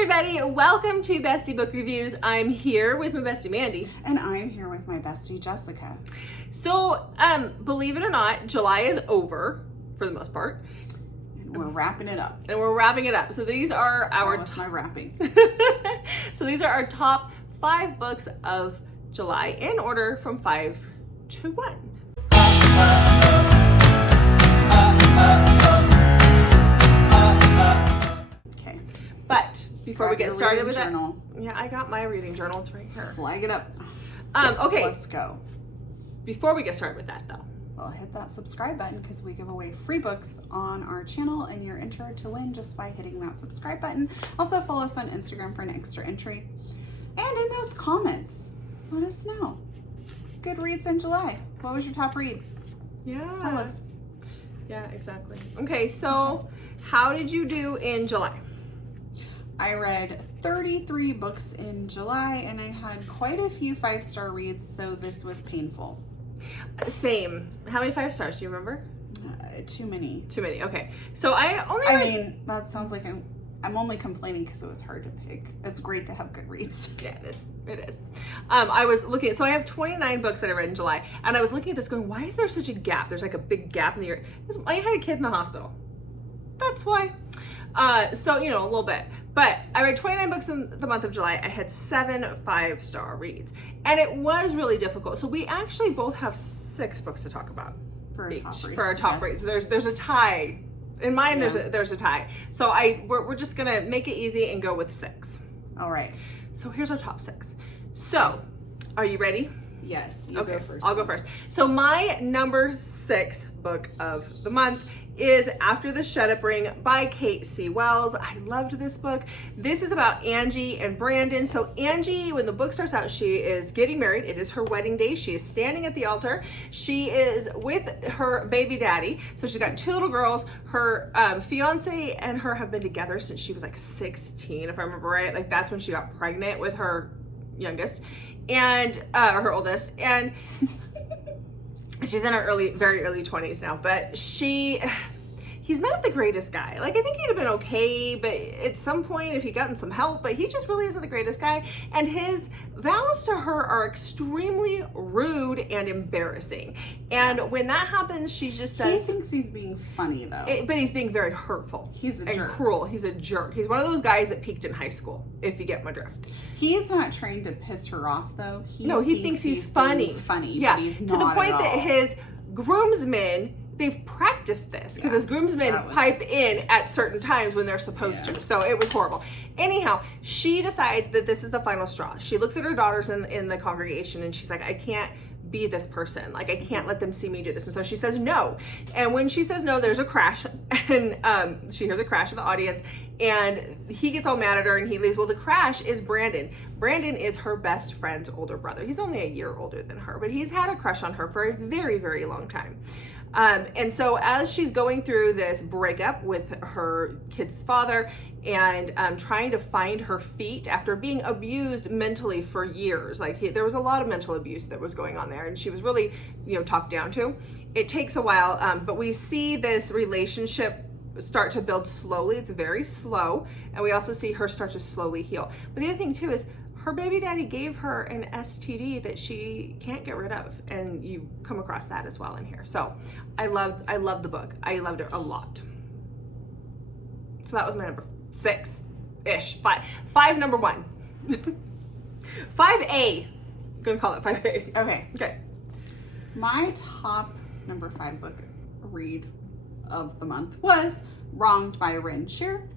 everybody, welcome to Bestie Book Reviews. I'm here with my bestie Mandy. And I'm here with my bestie Jessica. So, believe it or not, July is over for the most part. And we're wrapping it up. So these are our That was my wrapping. So these are our top 5 books of July in order from 5 to 1. Okay. But before we get started with that, journal. yeah, I got my reading journal. It's right here. Flag it up. Okay. Let's go. Before we get started with that, though, Well, hit that subscribe button because we give away free books on our channel, and you're entered to win just by hitting that subscribe button. Also, follow us on Instagram for an extra entry. And in those comments, let us know. Good reads in July. What was your top read? yeah, Tell us. yeah, exactly. Okay, so how did you do in July? I read 33 books in July, and I had quite a few 5-star reads, so this was painful. Same. How many 5 stars do you remember? Too many. Too many. Okay, so I only read... I mean, that sounds like I'm only complaining because it was hard to pick. It's great to have good reads. Yeah, it is. It is. I was looking, so I have 29 books that I read in July, and I was looking at this going, why is there such a gap? There's like a big gap in the year. I had a kid in the hospital. That's why. So, you know, a little bit. But I read 29 books in the month of July. I had 7 5-star reads. And it was really difficult. So we actually both have 6 books to talk about. For our top reads. There's a tie. In mine, Yeah. there's a tie. So we're just gonna make it easy and go with 6. All right. So here's our top 6. So, are you ready? Yes. Okay, Go first. I'll go first. So my number 6 book of the month is After the Shut-Up Ring by Kate C. Wells. I loved this book. This is about Angie and Brandon. So Angie, when the book starts out, she is getting married. It is her wedding day. She is standing at the altar. She is with her baby daddy. So she's got 2 little girls. Her fiance and her have been together since she was like 16, if I remember right. Like that's when she got pregnant with her youngest and her oldest, and she's in her very early 20s now, but he's not the greatest guy. Like, I think he'd have been okay, but at some point if he'd gotten some help, but he just really isn't the greatest guy. And his vows to her are extremely rude and embarrassing. And when that happens, she just says... He thinks he's being funny, though. But he's being very hurtful. He's a and jerk. Cruel. He's a jerk. He's one of those guys that peaked in high school, if you get my drift. He's not trying to piss her off, though. He thinks he's funny. Yeah, but he's not to the point at that all. his groomsmen, they've practiced this because his groomsmen pipe in at certain times when they're supposed to. So it was horrible. Anyhow, she decides that this is the final straw. She looks at her daughters in the congregation and she's like, I can't be this person. Like, I can't let them see me do this. And so she says no. And when she says no, there's a crash, and she hears a crash in the audience, and he gets all mad at her and he leaves. Well, the crash is Brandon. Brandon is her best friend's older brother. He's only a year older than her, but he's had a crush on her for a very, very long time. And so as she's going through this breakup with her kid's father and trying to find her feet after being abused mentally for years, like there was a lot of mental abuse that was going on there, and she was really, talked down to. It takes a while, but we see this relationship start to build slowly. It's very slow, and we also see her start to slowly heal. But the other thing too is her baby daddy gave her an STD that she can't get rid of, and you come across that as well in here. So I loved the book. I loved it a lot. So that was my number 6-ish. 5 number 1. 5A. I'm gonna call it 5A. Okay. My top number 5 book read of the month was Wronged by Rin Shear.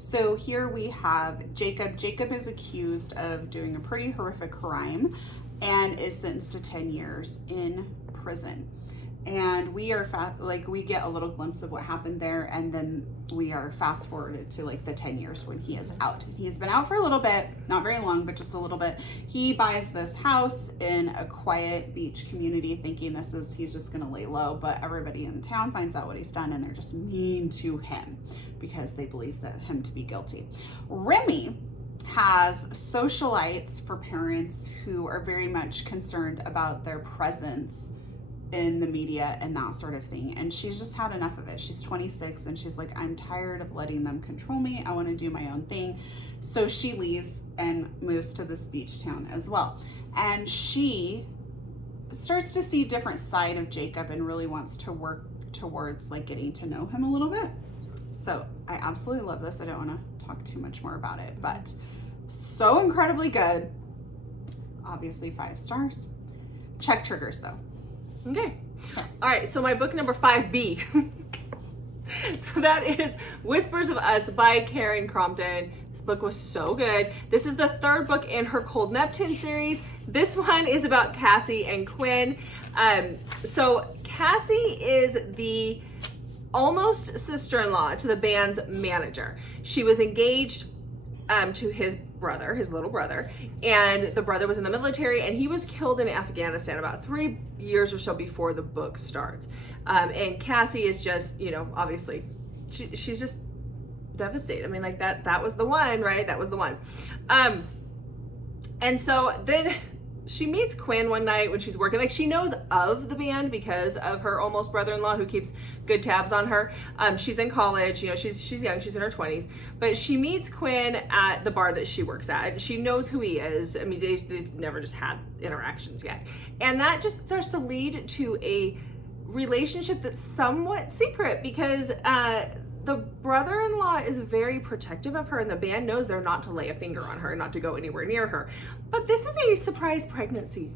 So here we have Jacob. Jacob is accused of doing a pretty horrific crime and is sentenced to 10 years in prison. And we are we get a little glimpse of what happened there, and then we are fast forwarded to like the 10 years when he is out. He's been out for a little bit, not very long, but just a little bit. He buys this house in a quiet beach community thinking he's just gonna lay low, but everybody in town finds out what he's done and they're just mean to him because they believe him to be guilty. Remy has socialites for parents who are very much concerned about their presence in the media and that sort of thing, and she's just had enough of it. She's 26 and she's like, I'm tired of letting them control me. I want to do my own thing. So she leaves and moves to this beach town as well. And she starts to see a different side of Jacob and really wants to work towards like getting to know him a little bit. So I absolutely love this. I don't want to talk too much more about it, but so incredibly good. Obviously 5 stars. Check triggers though. Okay. All right, so my book number 5B. So that is Whispers of Us by Karen Crompton. This book was so good. This is the 3rd book in her Cold Neptune series. This one is about Cassie and Quinn. So Cassie is the almost sister-in-law to the band's manager. She was engaged to his brother, his little brother, and the brother was in the military, and he was killed in Afghanistan about 3 years or so before the book starts. And Cassie is just, you know, obviously she's just devastated. I mean, like that was the one, right? That was the one. And so then she meets Quinn one night when she's working. Like, she knows of the band because of her almost brother-in-law who keeps good tabs on her. She's in college, you know, she's young, she's in her 20s, but she meets Quinn at the bar that she works at. She knows who he is. I mean, they've never just had interactions yet. And that just starts to lead to a relationship that's somewhat secret because the brother-in-law is very protective of her, and the band knows they're not to lay a finger on her, not to go anywhere near her. But this is a surprise pregnancy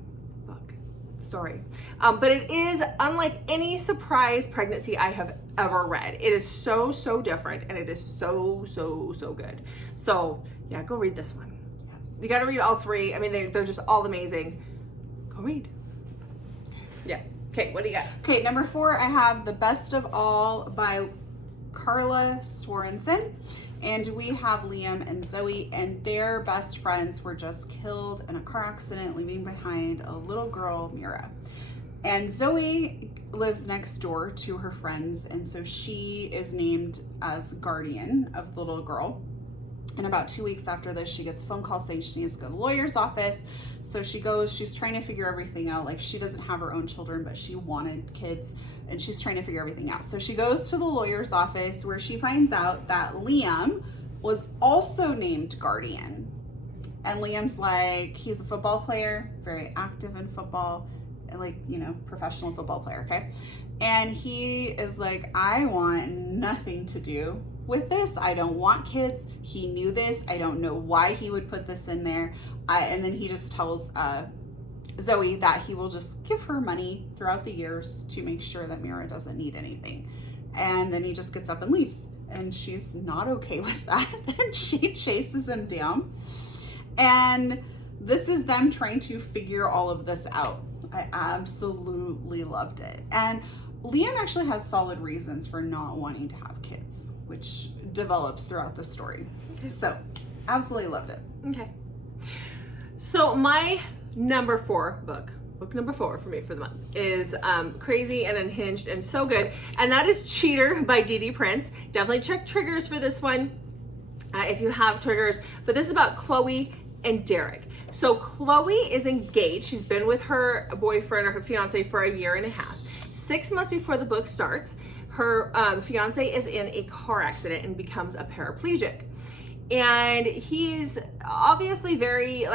book story. But it is unlike any surprise pregnancy I have ever read. It is so, so different, and it is so, so, so good. So yeah, go read this one. Yes. You got to read all 3. I mean, they're just all amazing. Go read. Yeah. Okay, what do you got? Okay, number 4, I have The Best of All by Carla Sorensen, and we have Liam and Zoe, and their best friends were just killed in a car accident, leaving behind a little girl, Mira. And Zoe lives next door to her friends, and so she is named as guardian of the little girl. And about 2 weeks after this, she gets a phone call saying she needs to go to the lawyer's office. So she goes, she's trying to figure everything out. Like, she doesn't have her own children, but she wanted kids, and she's trying to figure everything out. So she goes to the lawyer's office where she finds out that Liam was also named guardian. And Liam's like, he's a football player, very active in football, and like, you know, professional football player, okay? And he is like, I want nothing to do with this. I don't want kids. He knew this. I don't know why he would put this in there. And then he just tells Zoe that he will just give her money throughout the years to make sure that Mira doesn't need anything. And then he just gets up and leaves. And she's not okay with that. And she chases him down. And this is them trying to figure all of this out. I absolutely loved it. And Liam actually has solid reasons for not wanting to have kids, which develops throughout the story. So, absolutely loved it. Okay. So my number 4 book number 4 for me for the month is Crazy and Unhinged and so good. And that is Cheater by Dee Dee Prince. Definitely check triggers for this one if you have triggers. But this is about Chloe and Derek. So Chloe is engaged. She's been with her boyfriend or her fiance for 1.5 years. 6 months before the book starts, her fiance is in a car accident and becomes a paraplegic. And he's obviously very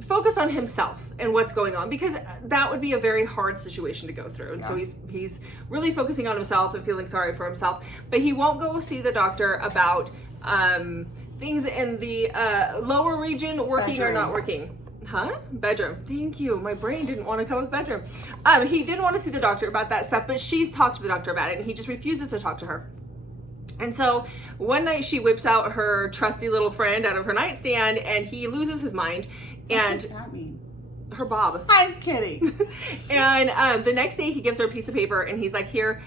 focused on himself and what's going on, because that would be a very hard situation to go through. And so he's really focusing on himself and feeling sorry for himself, but he won't go see the doctor about things in the lower region working or not working. Bedroom. Thank you. My brain didn't want to come with bedroom. He didn't want to see the doctor about that stuff, but she's talked to the doctor about it, and he just refuses to talk to her. And so one night she whips out her trusty little friend out of her nightstand, and he loses his mind. And what does that mean? Her Bob. I'm kidding. And the next day he gives her a piece of paper, and he's like, here.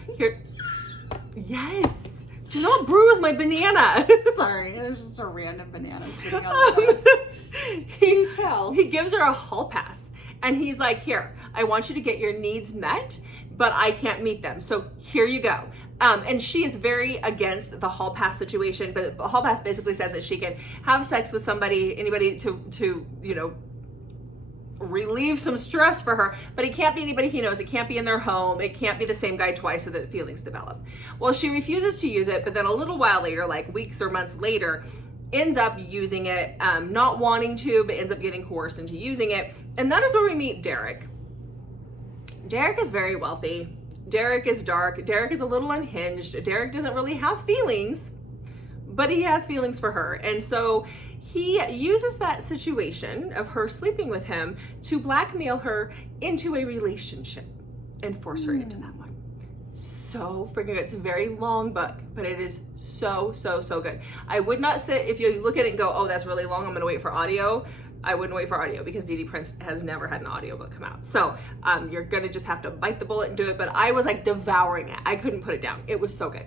Yes. Do not bruise my banana. Sorry, it was just a random banana sitting on the desk. He gives her a hall pass, and he's like, here, I want you to get your needs met, but I can't meet them. So here you go. And she is very against the hall pass situation, but the hall pass basically says that she can have sex with anybody to relieve some stress for her, but it can't be anybody he knows. It can't be in their home. It can't be the same guy twice so that feelings develop. Well, she refuses to use it, but then a little while later, like weeks or months later, ends up using it, not wanting to, but ends up getting coerced into using it. And that is where we meet Derek. Derek is very wealthy. Derek is dark. Derek is a little unhinged. Derek doesn't really have feelings, but he has feelings for her. And so he uses that situation of her sleeping with him to blackmail her into a relationship and force her into that one. So freaking good. It's a very long book, but it is so good. I would not sit, if you look at it and go, oh, that's really long, I'm gonna wait for audio. I wouldn't wait for audio because Dee Prince has never had an audiobook come out. So you're gonna just have to bite the bullet and do it, but I was like devouring it. I couldn't put it down. It was so good.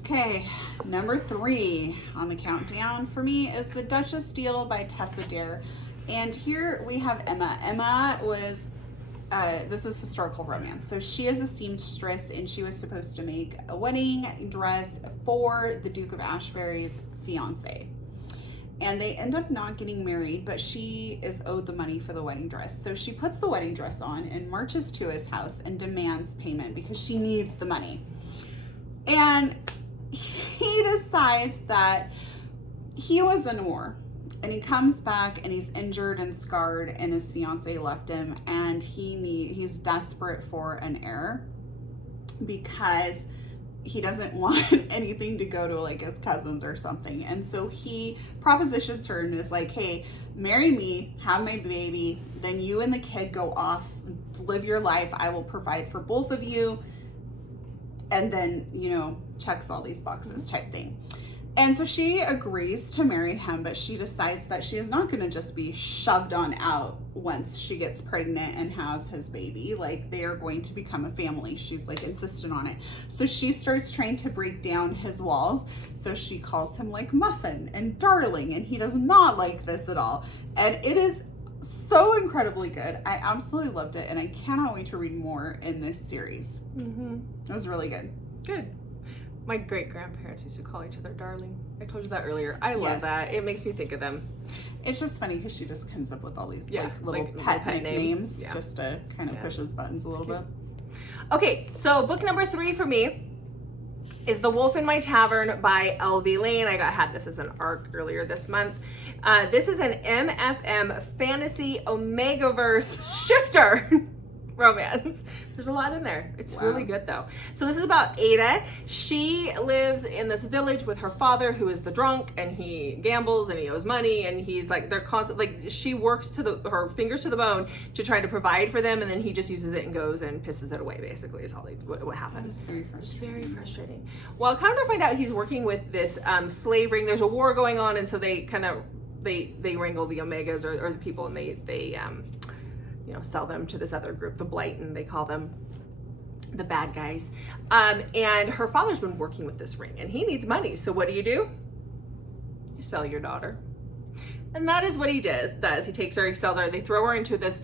Okay, number 3 on the countdown for me is The Duchess Deal by Tessa Dare. And here we have Emma. Emma was, this is historical romance. So she is a seamstress and she was supposed to make a wedding dress for the Duke of Ashbury's fiance. And they end up not getting married, but she is owed the money for the wedding dress. So she puts the wedding dress on and marches to his house and demands payment because she needs the money. And he decides that he was in war and he comes back and he's injured and scarred and his fiance left him and he's desperate for an heir because he doesn't want anything to go to like his cousins or something. And so he propositions her and is like, hey, marry me, have my baby, then you and the kid go off, live your life, I will provide for both of you, and then, you know, checks all these boxes type thing. And so she agrees to marry him, but she decides that she is not going to just be shoved on out once she gets pregnant and has his baby. Like, they are going to become a family. She's like insistent on it. So she starts trying to break down his walls. So she calls him like Muffin and Darling, and he does not like this at all. And it is so incredibly good. I absolutely loved it, and I cannot wait to read more in this series. It was really good. Good. My great-grandparents used to call each other darling. I told you that earlier. I love that. It makes me think of them. It's just funny because she just comes up with all these little like pet names just to kind of push his buttons a little bit. Okay, so book number 3 for me is The Wolf in My Tavern by L.V. Lane. I had this as an ARC earlier this month. This is an MFM fantasy Omegaverse shifter romance. There's a lot in there. It's really good though. So this is about Ada. She lives in this village with her father, who is the drunk, and he gambles and he owes money, and he's like, they're constant, like, she works to her fingers to the bone to try to provide for them, and then he just uses it and goes and pisses it away, basically, is all what happens. It's very frustrating. It's very frustrating. Well, come to find out, he's working with this slave ring. There's a war going on, and so they kind of they wrangle the Omegas or the people, and they you know, sell them to this other group, the Blighton, they call them, the bad guys. And her father's been working with this ring, and he needs money. So what do? You sell your daughter. And that is what he does. He takes her, he sells her, they throw her into this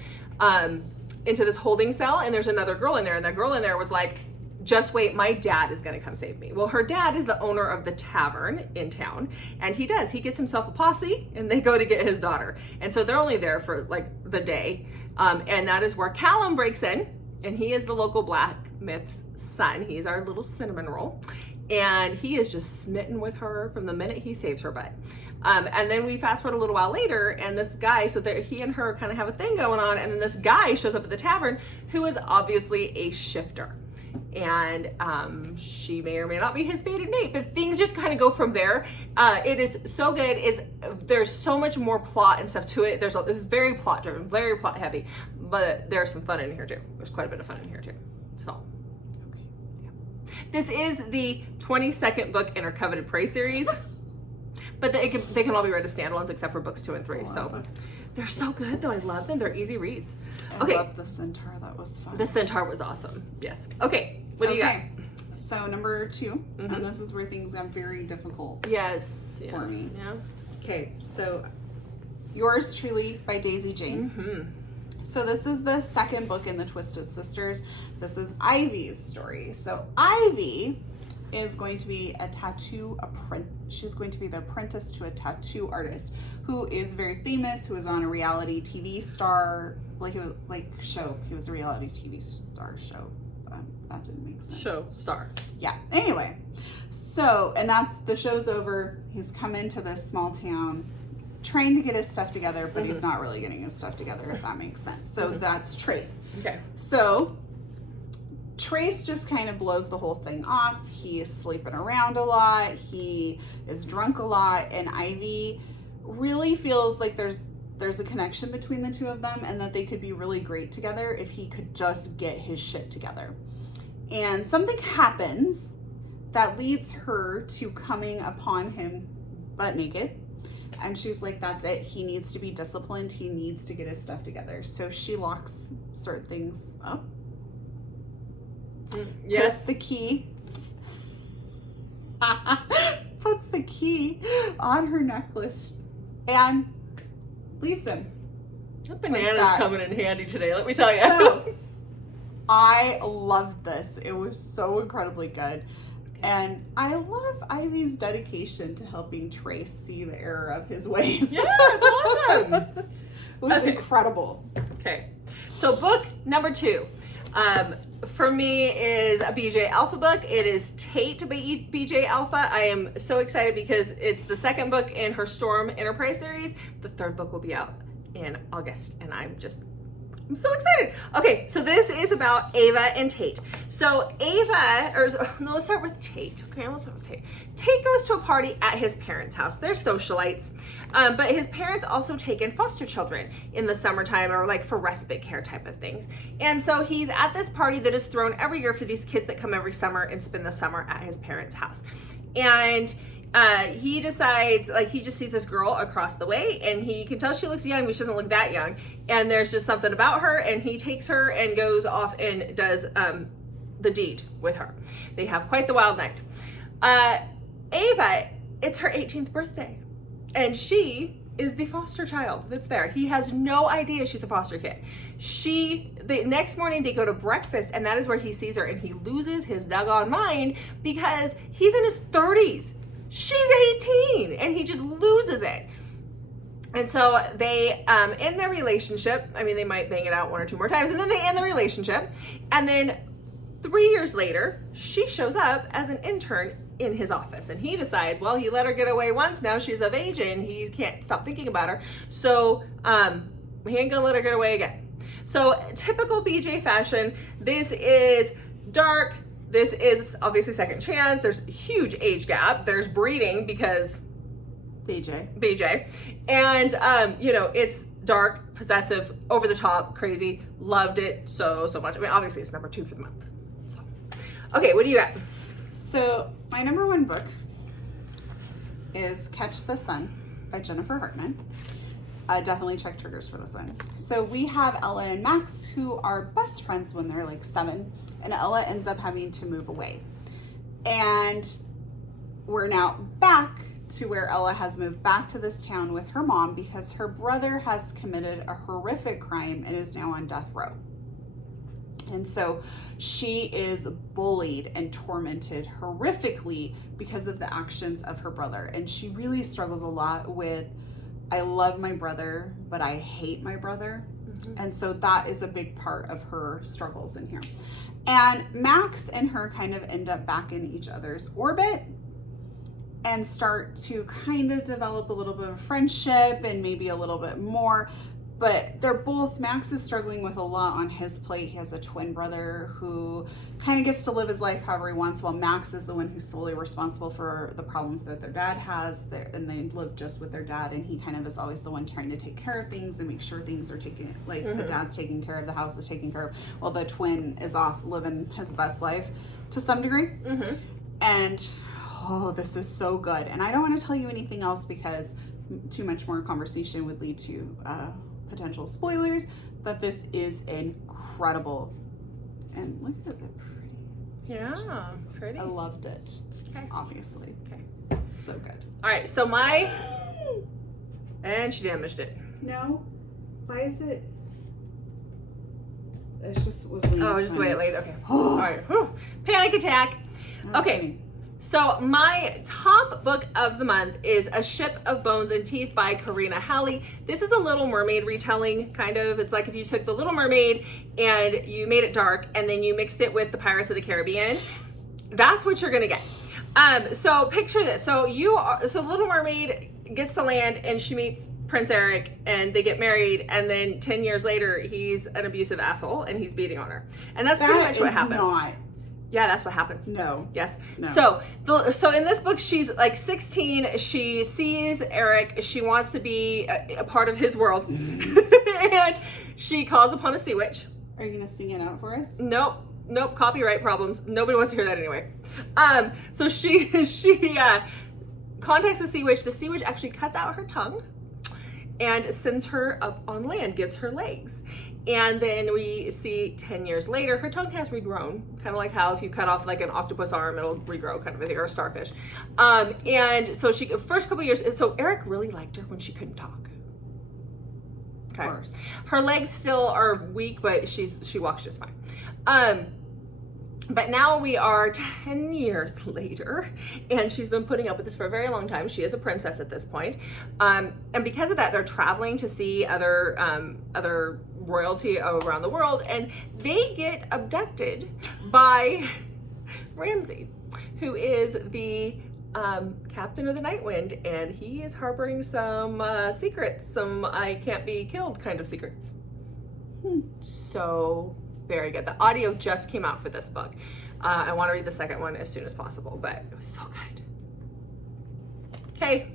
holding cell, and there's another girl in there, and that girl in there was like, just wait, my dad is gonna come save me. Well, her dad is the owner of the tavern in town, and he gets himself a posse, and they go to get his daughter. And so they're only there for like the day. And that is where Callum breaks in, and he is the local blacksmith's son. He's our little cinnamon roll. And he is just smitten with her from the minute he saves her butt. And then we fast forward a little while later, and this guy, so he and her kind of have a thing going on, and then this guy shows up at the tavern who is obviously a shifter. And she may or may not be his fated mate, but things just kind of go from there. It is so good. There's so much more plot and stuff to it. It's very plot driven, very plot heavy, but there's some fun in here too. There's quite a bit of fun in here too. So, okay, yeah. This is the 22nd book in our Coveted Prey series. But they can all be read as standalones except for books 2 and 3. So they're so good though. I love them. They're easy reads. Okay. I love the Centaur. That was fun. The Centaur was awesome. Yes. Okay. What do you got? So number 2, and this is where things got very difficult. Yes. For me. Yeah. Okay. So Yours Truly by Daisy Jane. So this is the second book in the Twisted Sisters. This is Ivy's story. So Ivy is going to be she's going to be the apprentice to a tattoo artist who is very famous, who is on a reality TV star, he was a reality TV star show. That didn't make sense. Show star. Yeah. Anyway, so, and that's, the show's over. He's come into this small town trying to get his stuff together, but he's not really getting his stuff together, if that makes sense. So that's Trace. Okay. So Trace just kind of blows the whole thing off. He is sleeping around a lot. He is drunk a lot. And Ivy really feels like there's a connection between the two of them and that they could be really great together if he could just get his shit together. And something happens that leads her to coming upon him butt naked. And she's like, that's it. He needs to be disciplined. He needs to get his stuff together. So she locks certain things up. Yes. Puts the key on her necklace and leaves him. That banana's coming in handy today, let me tell you. So, I loved this. It was so incredibly good. And I love Ivy's dedication to helping Trace see the error of his ways. Yeah, it's awesome. It was incredible. Okay. So book number 2. For me is a BJ Alpha book. It is Tate by BJ Alpha. I am so excited because it's the second book in her Storm Enterprise series. The third book will be out in August, and I'm so excited. Okay, so this is about Ava and Tate. So let's start with Tate. Okay, let's start with Tate. Tate goes to a party at his parents' house. They're socialites, but his parents also take in foster children in the summertime or like for respite care type of things. And so he's at this party that is thrown every year for these kids that come every summer and spend the summer at his parents' house. And he decides, like, he just sees this girl across the way and he can tell she looks young, but she doesn't look that young. And there's just something about her, and he takes her and goes off and does the deed with her. They have quite the wild night. Ava, it's her 18th birthday, and she is the foster child that's there. He has no idea she's a foster kid. The next morning they go to breakfast, and that is where he sees her, and he loses his doggone mind because he's in his 30s. She's 18, and he just loses it. And so they end their relationship. I mean, they might bang it out 1 or 2 more times, and then they end the relationship. And then 3 years later, she shows up as an intern in his office, and he decides, well, he let her get away once, now she's of age, and he can't stop thinking about her. So he ain't gonna let her get away again. So typical BJ fashion, this is dark. This is obviously second chance. There's a huge age gap. There's breeding because BJ. And, it's dark, possessive, over the top, crazy. Loved it so much. I mean, obviously it's number 2 for the month. So, okay, what do you got? So my number 1 book is Catch the Sun by Jennifer Hartman. Definitely check triggers for this one. So we have Ella and Max, who are best friends when they're like 7, and Ella ends up having to move away. And we're now back to where Ella has moved back to this town with her mom because her brother has committed a horrific crime and is now on death row. And so she is bullied and tormented horrifically because of the actions of her brother. And she really struggles a lot with, I love my brother, but I hate my brother. Mm-hmm. And so that is a big part of her struggles in here. And Max and her kind of end up back in each other's orbit and start to kind of develop a little bit of friendship and maybe a little bit more. But Max is struggling with a lot on his plate. He has a twin brother who kind of gets to live his life however he wants, while Max is the one who's solely responsible for the problems that their dad has, and they live just with their dad, and he kind of is always the one trying to take care of things and make sure things are taken, like the dad's taking care of, the house is taken care of, while the twin is off living his best life to some degree. Mm-hmm. And, this is so good. And I don't want to tell you anything else because too much more conversation would lead to potential spoilers, but this is incredible. And look at that pretty. Yeah, pretty. I loved it. Okay. Obviously. Okay. So good. All right, so and she damaged it. No. Why is it? It just was laying. Oh, just the way it laid. Okay. All right. Whew. Panic attack. Okay. So my top book of the month is A Ship of Bones and Teeth by Karina Halley. This is a Little Mermaid retelling, kind of. It's like if you took The Little Mermaid and you made it dark and then you mixed it with the Pirates of the Caribbean. That's what you're gonna get. So picture this. So Little Mermaid gets to land and she meets Prince Eric and they get married, and then 10 years later he's an abusive asshole and he's beating on her. And that's pretty much what happens. Yeah, that's what happens. No. Yes. No. So in this book, she's like 16. She sees Eric. She wants to be a part of his world. And she calls upon a sea witch. Are you going to sing it out for us? Nope. Copyright problems. Nobody wants to hear that anyway. So she contacts the sea witch. The sea witch actually cuts out her tongue and sends her up on land, gives her legs. And then we see 10 years later, her tongue has regrown, kind of like how if you cut off like an octopus arm, it'll regrow kind of a thing, or a starfish. And so first couple of years, so Eric really liked her when she couldn't talk. Okay. Of course. Her legs still are weak, but she walks just fine. But now we are 10 years later, and she's been putting up with this for a very long time. She is a princess at this point. And because of that, they're traveling to see other royalty around the world, and they get abducted by Ramsay, who is the captain of the Night Wind, and he is harboring some secrets, some I can't be killed kind of secrets. So very good. The audio just came out for this book. I want to read the second one as soon as possible, but it was so good. Okay.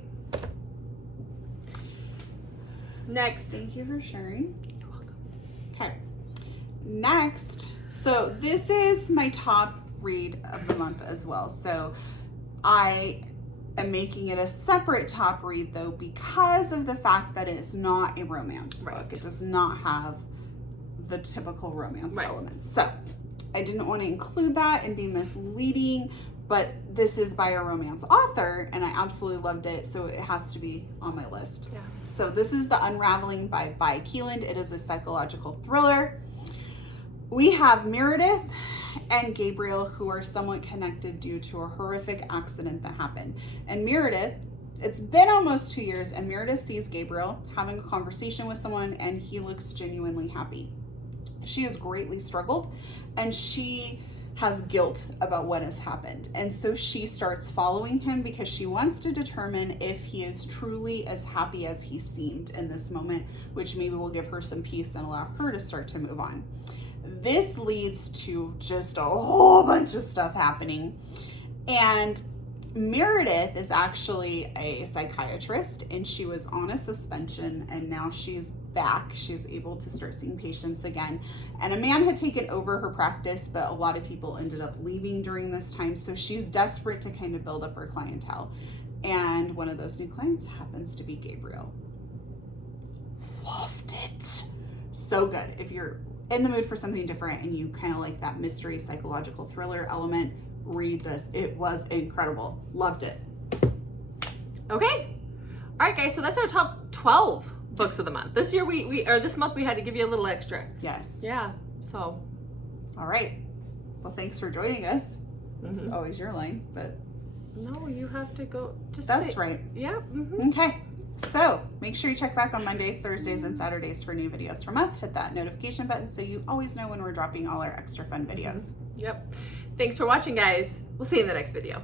Next. Thank you for sharing. You're welcome. Okay. Next. So this is my top read of the month as well. So I am making it a separate top read though because of the fact that it's not a romance book. It does not have the typical romance elements. So I didn't want to include that and be misleading, but this is by a romance author and I absolutely loved it, so it has to be on my list. Yeah. So this is The Unraveling by Vi Keeland. It is a psychological thriller. We have Meredith and Gabriel, who are somewhat connected due to a horrific accident that happened. And Meredith, it's been almost 2 years, and Meredith sees Gabriel having a conversation with someone and he looks genuinely happy. She has greatly struggled and she has guilt about what has happened. And so she starts following him because she wants to determine if he is truly as happy as he seemed in this moment, which maybe will give her some peace and allow her to start to move on. This leads to just a whole bunch of stuff happening. And Meredith is actually a psychiatrist and she was on a suspension and now she's back. She's able to start seeing patients again. And a man had taken over her practice, but a lot of people ended up leaving during this time. So she's desperate to kind of build up her clientele. And one of those new clients happens to be Gabriel. Loved it. So good. If you're in the mood for something different and you kind of like that mystery psychological thriller element, read this. It was incredible. Loved it. Okay. All right, guys. So that's our top 12 books of the month. This year this month we had to give you a little extra. Yes. Yeah. So. All right. Well, thanks for joining us. It's always your line, but. No, you have to go. That's right. Yeah. Okay. So make sure you check back on Mondays, Thursdays, and Saturdays for new videos from us. Hit that notification button so you always know when we're dropping all our extra fun videos. Yep. Thanks for watching, guys. We'll see you in the next video.